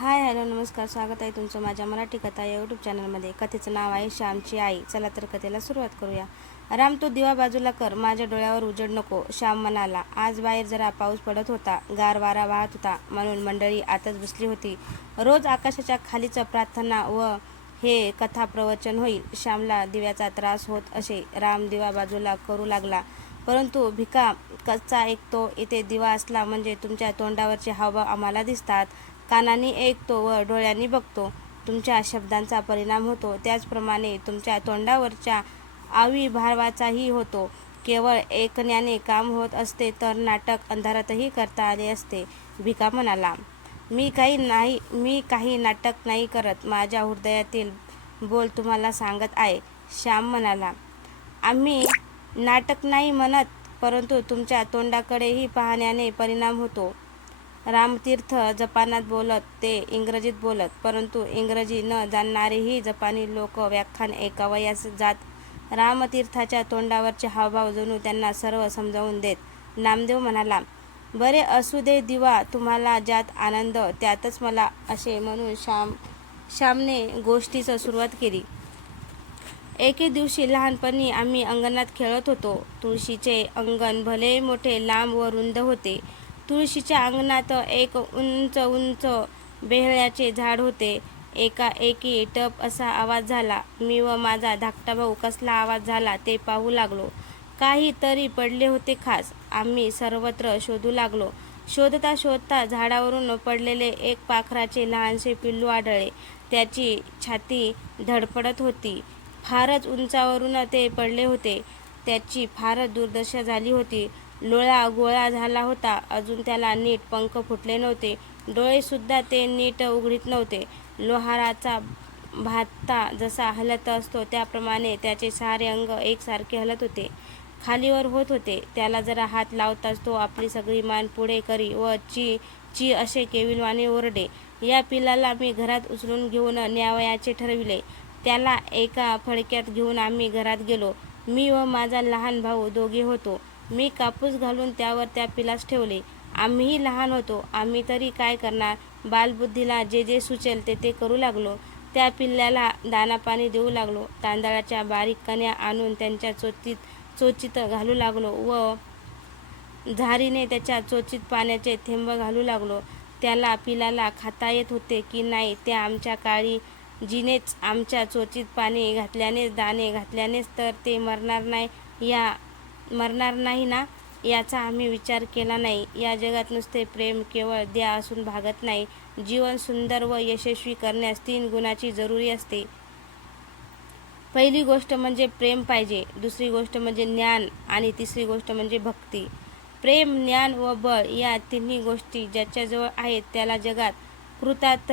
Hi hello नमस्कार स्वागत आहे तुमचं माझ्या मराठी कथा या यूट्यूब चॅनलमध्ये कथेचं नाव आहे श्यामची आई. चला तर कथेला सुरुवात करूया. राम तू दिवा बाजूला कर. माझ्या डोळ्यावर उजड नको. श्याम म्हणाला आज बाहेर जरा पाऊस पडत होता. गार वारा वाहत होता म्हणून मंडळी आताच बसली होती. रोज आकाशाच्या खालीचं प्रार्थना व हे कथा प्रवचन होईल. श्यामला दिव्याचा त्रास होत असे. राम दिवा बाजूला करू लागला. परंतु भिका कच्चा ऐकतो इथे दिवा असला म्हणजे तुमच्या तोंडावरचे हावभाव आम्हाला दिसतात. कानाने ऐकतो व डोळ्यांनी बघतो. तुमच्या शब्दांचा परिणाम होतो. त्याचप्रमाणे तुमच्या तोंडावरच्या आविर्भावाचाही होतो. केवळ ऐकण्याने काम होत असते तर नाटक अंधारातही करता आले असते भिका म्हणाला. मी काही नाही मी काही नाटक नाही करत. माझ्या हृदयातील बोल तुम्हाला सांगत आहे श्याम म्हणाला. आम्ही नाटक नाही म्हणत परंतु तुमच्या तोंडाकडेही पाहण्याने परिणाम होतो. रामतीर्थ जपानात बोलत ते इंग्रजीत बोलत परंतु इंग्रजी न जाणणारेही जपानी लोक व्याख्यान ऐकावयास जात. रामतीर्थाच्या तोंडावरचे हावभाव जणू त्यांना सर्व समजावून देत. नामदेव म्हणाला बरे असू दे दिवा तुम्हाला ज्यात आनंद त्यातच मला असे म्हणून श्याम श्यामने गोष्टीचं सुरुवात केली. एके दिवशी लहानपणी आम्ही अंगणात खेळत होतो. तुळशीचे अंगण भले मोठे लांब व रुंद होते. तुळशीच्या अंगणात एक उंच उंच बेहळ्याचे झाड होते. एका एकी टप असा आवाज झाला. मी व माझा धाकटा भाऊ कसला आवाज झाला ते पाहू लागलो. काही तरी पडले होते खास. आम्ही सर्वत्र शोधू लागलो. शोधता शोधता झाडावरून पडलेले एक पाखराचे लहानसे पिल्लू आढळले. त्याची छाती धडपडत होती. फारच उंचावरून ते पडले होते. त्याची फारच दुर्दशा झाली होती. लोळा गोळा झाला होता. अजून त्याला नीट पंख फुटले नव्हते. डोळेसुद्धा ते नीट उघडीत नव्हते. लोहाराचा भाता जसा हलत असतो त्याप्रमाणे त्याचे सारे अंग एकसारखे हलत होते. खालीवर होत होते. त्याला जरा हात लावताच तो आपली सगळी मान पुढे करी व ची ची असे केविलवाने ओरडे. या पिलाला मी घरात उचलून घेऊन न्यावयाचे ठरविले. त्याला एका फडक्यात घेऊन आम्ही घरात गेलो. मी व माझा लहान भाऊ दोघे होतो. मी कापूस घालून त्यावर त्या पिलास ठेवले. आम्हीही लहान होतो. आम्ही तरी काय करणार? बालबुद्धीला जे जे सुचेल ते ते करू लागलो. त्या पिल्ल्याला दानापाणी देऊ लागलो. तांदळाच्या बारीक कण्या आणून त्यांच्या चोचीत चोचीत घालू लागलो व झारीने त्याच्या चोचीत पाण्याचे थेंब घालू लागलो. त्याला पिलाला खाता येत होते की नाही ते आमच्या काळी जिनेच आमच्या चोचीत पाणी घातल्यानेच दाणे घातल्यानेच तर ते मरणार नाही या मरणार नाही ना? याचा आम्ही विचार केला नाही. या जगात नुसते प्रेम केवळ द्या असून भागत नाही. जीवन सुंदर व यशस्वी करण्यास तीन गुणाची जरुरी असते. पहिली गोष्ट म्हणजे प्रेम पाहिजे. दुसरी गोष्ट म्हणजे ज्ञान आणि तिसरी गोष्ट म्हणजे भक्ती. प्रेम ज्ञान व बळ या तिन्ही गोष्टी ज्याच्याजवळ आहेत त्याला जगात कृतार्थ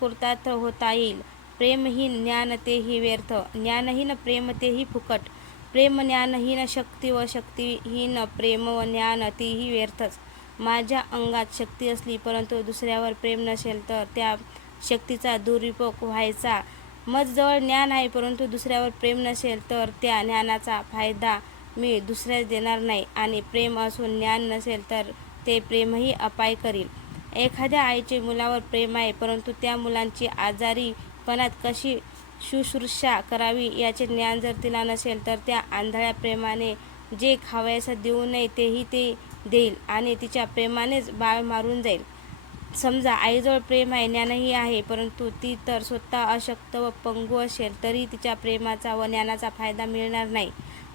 कृतार्थ होता येईल. प्रेमहीन ज्ञान तेही व्यर्थ. ज्ञानहीन प्रेम तेही फुकट. प्रेम ज्ञानहीन शक्ती व शक्तीहीन प्रेम व ज्ञान तीही व्यर्थच. माझ्या अंगात शक्ती असली परंतु दुसऱ्यावर प्रेम नसेल तर त्या शक्तीचा दुरुपयोग व्हायचा. मजजवळ ज्ञान आहे परंतु दुसऱ्यावर प्रेम नसेल तर त्या ज्ञानाचा फायदा मी दुसऱ्यास देणार नाही आणि प्रेम असून ज्ञान नसेल तर ते प्रेमही अपाय करील. एखाद्या आईचे मुलावर प्रेम आहे परंतु त्या मुलांची आजारीपणात कशी शुश्रूषा करावी याचे ज्ञान जर तिला नसेल तर त्या आंधळ्या प्रेमाने जे खावयाचं देऊ नये तेही ते देईल आणि तिच्या प्रेमानेच बाळ मारून जाईल. समजा आईजवळ प्रेम आहे ज्ञानही आहे परंतु ती तर स्वतः अशक्त व पंगू असेल तरी तिच्या प्रेमाचा व ज्ञानाचा फायदा मिळणार नाही.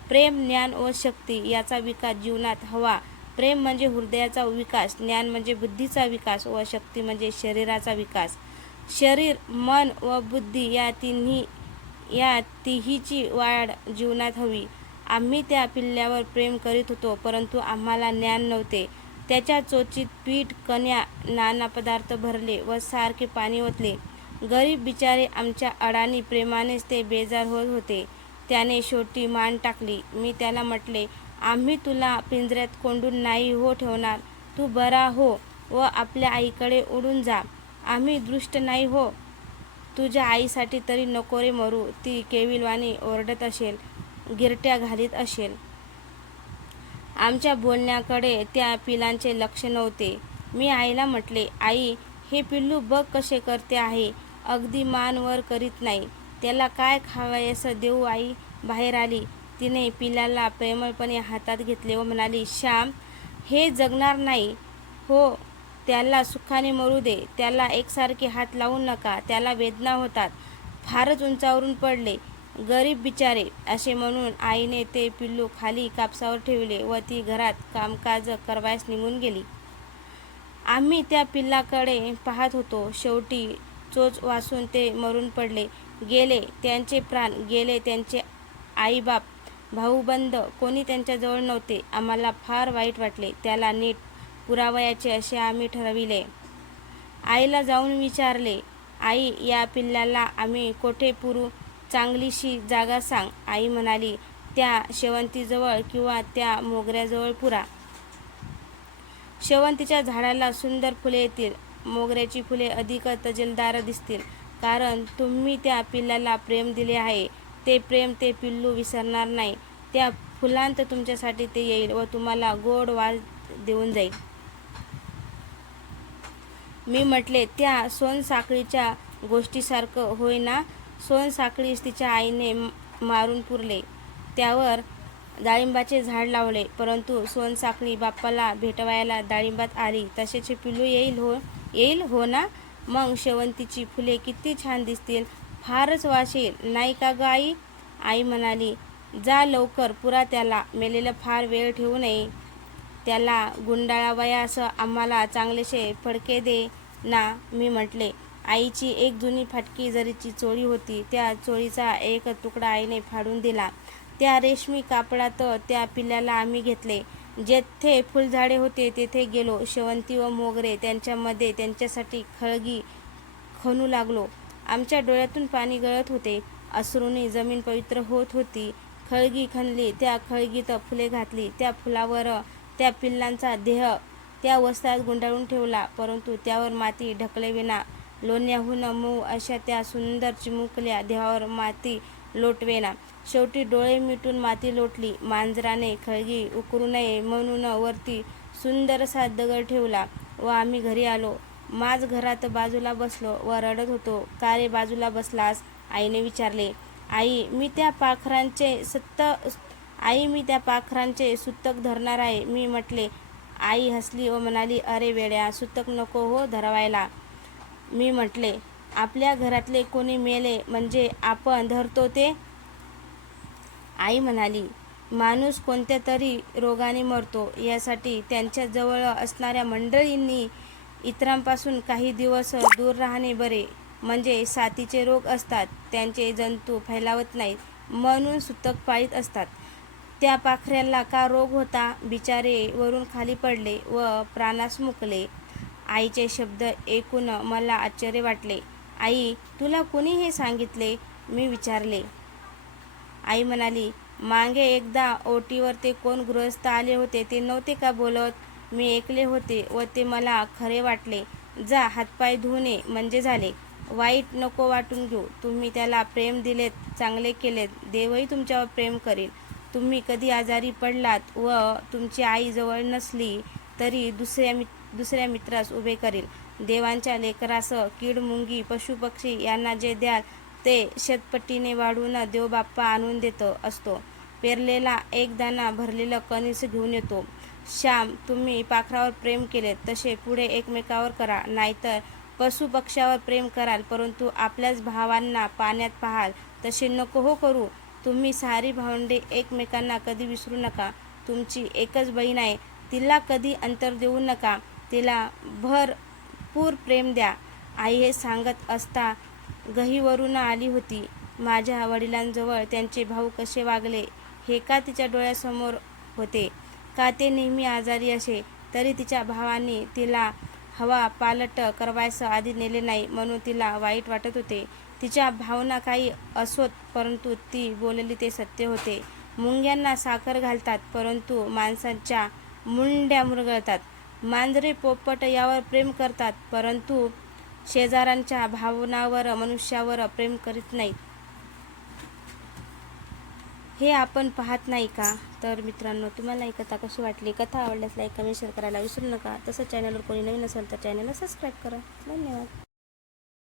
प्रेम ज्ञान व शक्ती याचा विकास जीवनात हवा. प्रेम म्हणजे हृदयाचा विकास ज्ञान म्हणजे बुद्धीचा विकास व शक्ती म्हणजे शरीराचा विकास. शरीर मन व बुद्धी या तिन्ही या तिहीची वाढ जीवनात हवी. आम्ही त्या पिल्ल्यावर प्रेम करीत होतो परंतु आम्हाला ज्ञान नव्हते. त्याच्या चोचीत पीठ कण्या नाना पदार्थ भरले व सारखे पाणी ओतले. गरीब बिचारे आमच्या अडाणी प्रेमानेच ते बेजार होत होते. त्याने शेवटी मान टाकली. मी त्याला म्हटले आम्ही तुला पिंजऱ्यात कोंडून नाही हो ठेवणार. तू बरा हो व आपल्या आईकडे उडून जा. आम्ही दृष्ट नाही हो. तुझ्या आईसाठी तरी नको रे मरू. ती केविलवाणी ओरडत असेल गिरट्या घालीत असेल. आमच्या बोलण्याकडे त्या पिलांचे लक्ष नव्हते. मी आईला म्हटले आई हे पिल्लू बघ कसे करते आहे. अगदी मान वर करीत नाही. त्याला काय खावायसं देऊ आई? बाहेर आली. तिने पिलाला प्रेमळपणे हातात घेतले व म्हणाली श्याम हे जगणार नाही. हो त्याला सुखाने मरू दे. त्याला एकसारखे हात लावू नका. त्याला वेदना होतात. फारच उंचावरून पडले. गरीब बिचारे असे म्हणून आईने ते पिल्लू खाली कापसावर ठेवले व ती घरात कामकाज करवायस निघून गेली. आम्ही त्या पिल्लाकडे पाहत होतो. शेवटी चोच वासून ते मरून पडले. गेले त्यांचे प्राण गेले त्यांचे आईबाप. भाऊबंद कोणी त्यांच्याजवळ नव्हते. आम्हाला फार वाईट वाटले. त्याला नीट पुरावयाचे असे आम्ही ठरविले. आईला जाऊन विचारले आई या पिल्लाला आम्ही कोठे पुरू? चांगलीशी जागा सांग. आई म्हणाली त्या शेवंतीजवळ किंवा त्या मोगऱ्याजवळ पुरा. शेवंतीच्या झाडाला सुंदर फुले येतील. मोगऱ्याची फुले अधिक तजेलदार दिसतील. कारण तुम्ही त्या पिल्लाला प्रेम दिले आहे. ते प्रेम ते पिल्लू विसरणार नाही. त्या फुलांत तुमच्यासाठी ते येईल व तुम्हाला गोड वाज देऊन जाईल. मी म्हटले त्या सोनसाखळीच्या गोष्टीसारखं होय ना सोनसाखळीस तिच्या आईने मारून पुरले. त्यावर डाळिंबाचे झाड लावले. परंतु सोनसाखळी बाप्पाला भेटवायला डाळिंबात आली. तसेचे पिलू येईल हो येईल हो ना? मग शेवंतीची फुले किती छान दिसतील. फारच वाशील नाही का ग आई? आई म्हणाली जा लवकर. पुरा त्याला. मेलेलं फार वेळ ठेवू नये. त्याला गुंडाळावया असं आम्हाला चांगलेसे फडके दे ना मी म्हटले. आईची एक जुनी फाटकी जरीची चोळी होती त्या चोळीचा एक तुकडा आईने फाडून दिला. त्या रेशमी कापडात त्या पिल्ल्याला आम्ही घेतले. जेथे फुलझाडे होते तेथे गेलो. शेवंती व मोगरे त्यांच्यामध्ये त्यांच्यासाठी खळगी खणू लागलो. आमच्या डोळ्यातून पाणी गळत होते. असरूनी जमीन पवित्र होत होती. खळगी खणली त्या खळगीत फुले घातली. त्या फुलावर त्या पिल्लांचा देह त्या वस्त्रात गुंडाळून ठेवला परंतु त्यावर माती ढकलेविना लोण्याहून मऊ अशा त्या सुंदर चिमुकल्या देहावर माती लोटवेना. शेवटी डोळे मिटून माती लोटली. मांजराने खळगी उकरू नये म्हणून वरती सुंदरसा दगड ठेवला. व आम्ही घरी आलो. माझ घरात बाजूला बसलो व रडत होतो. का रे बाजूला बसलास? आईने विचारले. आई मी त्या पाखरांचे सत्त आई मी त्या पाखरांचे सुतक धरणार आहे. मी म्हटले आई हसली व म्हणाली अरे वेड्या सुतक नको हो धरवायला. मी म्हटले आपल्या घरातले कोणी मेले म्हणजे आपण धरतो ते? आई म्हणाली माणूस कोणत्या तरी रोगाने मरतो. यासाठी त्यांच्याजवळ असणाऱ्या मंडळींनी इतरांपासून काही दिवस दूर राहणे बरे. म्हणजे साथीचे रोग असतात. त्यांचे जंतू फैलावत नाहीत. म्हणून सुतक पाळीत असतात. त्या पाखऱ्याला का रोग होता? बिचारे वरून खाली पडले व प्राणास मुकले. आईचे शब्द ऐकून मला आश्चर्य वाटले. आई तुला कोणी हे सांगितले? मी विचारले. आई म्हणाली मागे एकदा ओटीवर ते कोण गृहस्थ आले होते ते नव्हते का बोलत? मी ऐकले होते व ते मला खरे वाटले. जा हातपाय धुणे म्हणजे झाले. वाईट नको वाटून घेऊ. तुम्ही त्याला प्रेम दिलेत चांगले केलेत. देवही तुमच्यावर प्रेम करेल. तुम्ही कधी आजारी पडलात व तुमची आई जवळ नसली तरी दुसऱ्या मि दुसऱ्या मित्रास उभे करील. देवांच्या लेकरास कीड मुंगी पशुपक्षी यांना जे द्याल ते शतपटीने वाढून देवबाप्पा आणून देत असतो. पेरलेला एक दाना भरलेलं कणीस घेऊन येतो. श्याम तुम्ही पाखरावर प्रेम केले तसे पुढे एकमेकावर करा. नाहीतर पशुपक्ष्यावर प्रेम कराल परंतु आपल्याच भावांना पाण्यात पाहाल. तसे नको हो करू. तुम्ही सारी भावंडे एकमेकांना कधी विसरू नका. तुमची एकच बहीण आहे तिला कधी अंतर देऊ नका. तिला भरपूर प्रेम द्या. आई हे सांगत असता गहीवरून आली होती. माझ्या वडिलांजवळ त्यांचे भाऊ कसे वागले हे का तिच्या डोळ्यासमोर होते? का ते नेहमी आजारी असे? तरी तिच्या भावांनी तिला हवा पालट करवायचं आधी नेले नाही म्हणून तिला वाईट वाटत होते. तिच्या भावना काही असोत परंतु ती बोलली ते सत्य होते. मुंग्यांना साखर घालतात परंतु माणसांच्या मुंड्या मुरगळतात. मांजरे पोपट यावर प्रेम करतात परंतु शेजाऱ्यांच्या भावनावर मनुष्यावर प्रेम करीत नाहीत. हे आपण पाहत नाही का? तर मित्रांनो तुम्हाला ही कथा कशी वाटली? कथा आवडल्यास लाईक कमेंट शेअर करायला विसरू नका. तसंच चॅनलवर कोणी नवीन असेल तर चॅनलला सबस्क्राईब करा. धन्यवाद.